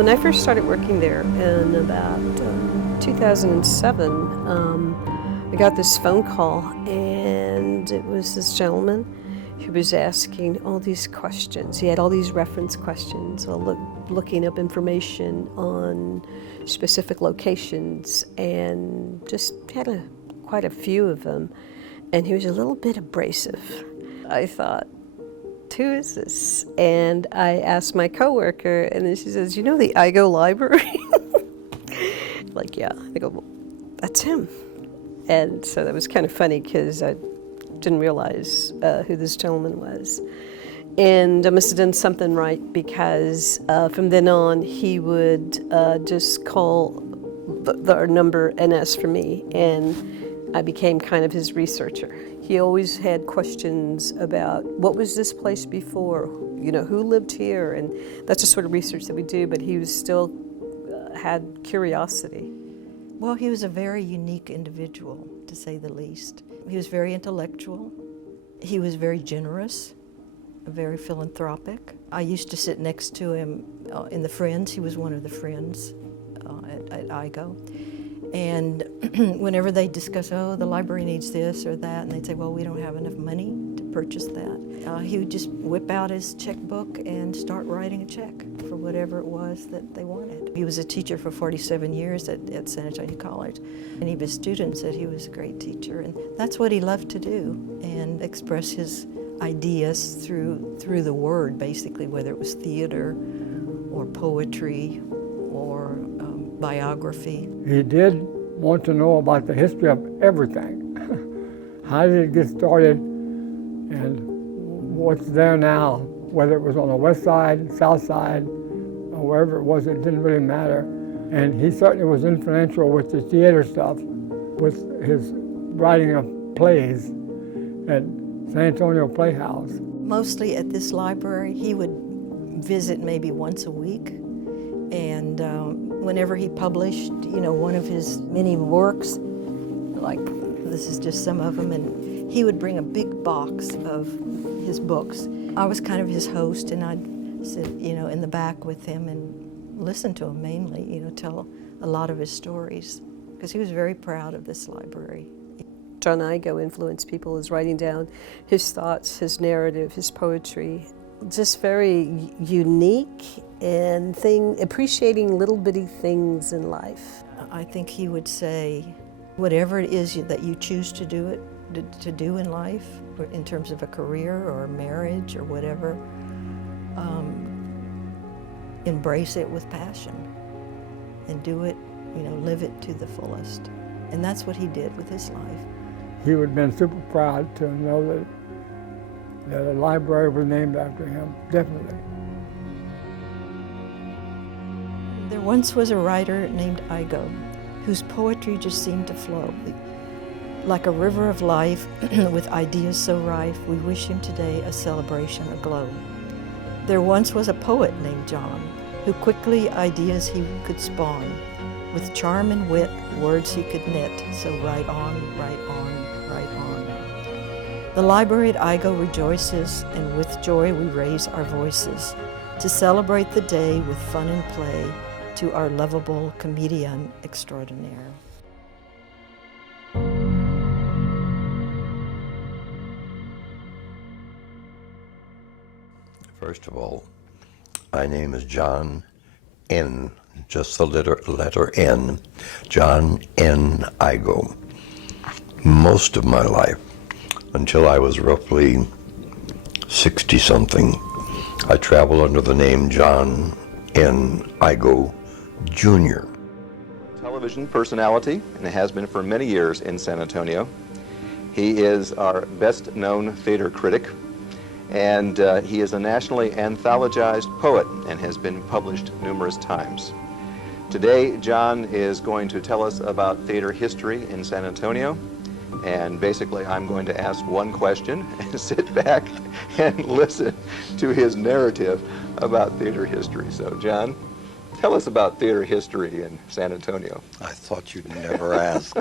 When I first started working there in about 2007, I got this phone call, and it was this gentleman who was asking all these questions. He had all these reference questions, looking up information on specific locations, and just had quite a few of them. And he was a little bit abrasive. I thought, who is this? And I asked my coworker, and then she says, you know the IGO library? Like, yeah. I go, well, that's him. And so that was kind of funny because I didn't realize who this gentleman was. And I must have done something right, because from then on he would just call our number and ask for me, and I became kind of his researcher. He always had questions about what was this place before, you know, who lived here, and that's the sort of research that we do, but he was still had curiosity. Well, he was a very unique individual, to say the least. He was very intellectual. He was very generous, very philanthropic. I used to sit next to him in the Friends. He was one of the Friends at IGO. And whenever they discuss, oh, the library needs this or that, and they'd say, well, we don't have enough money to purchase that, he would just whip out his checkbook and start writing a check for whatever it was that they wanted. He was a teacher for 47 years at San Antonio College. Any of his students said he was a great teacher, and that's what he loved to do, and express his ideas through the word, basically, whether it was theater or poetry or biography. He did want to know about the history of everything. How did it get started, and what's there now, whether it was on the west side, south side, or wherever it was, it didn't really matter. And he certainly was influential with the theater stuff, with his writing of plays at San Antonio Playhouse. Mostly at this library. He would visit maybe once a week, and whenever he published, you know, one of his many works, like this is just some of them, and he would bring a big box of his books. I was kind of his host, and I'd sit, you know, in the back with him and listen to him mainly, you know, tell a lot of his stories, because he was very proud of this library. John Igo influenced people as writing down his thoughts, his narrative, his poetry. Just very unique and appreciating little bitty things in life. I think he would say, whatever it is that you choose to do in life, in terms of a career or a marriage or whatever, embrace it with passion and do it, you know, live it to the fullest. And that's what he did with his life. He would have been super proud to know that a library was named after him, definitely. There once was a writer named Igo, whose poetry just seemed to flow. Like a river of life, with ideas so rife, we wish him today a celebration aglow. There once was a poet named John, who quickly ideas he could spawn. With charm and wit, words he could knit, so write on, write on, write on. The library at Igo rejoices, and with joy we raise our voices to celebrate the day with fun and play to our lovable comedian extraordinaire. First of all, my name is John N., just the letter N, John N. Igo. Most of my life, until I was roughly 60-something, I traveled under the name John N. Igo Jr. Television personality, and has been for many years in San Antonio. He is our best-known theater critic, and he is a nationally anthologized poet and has been published numerous times. Today, John is going to tell us about theater history in San Antonio, and basically I'm going to ask one question and sit back and listen to his narrative about theater history. So, John, tell us about theater history in San Antonio. I thought you'd never ask.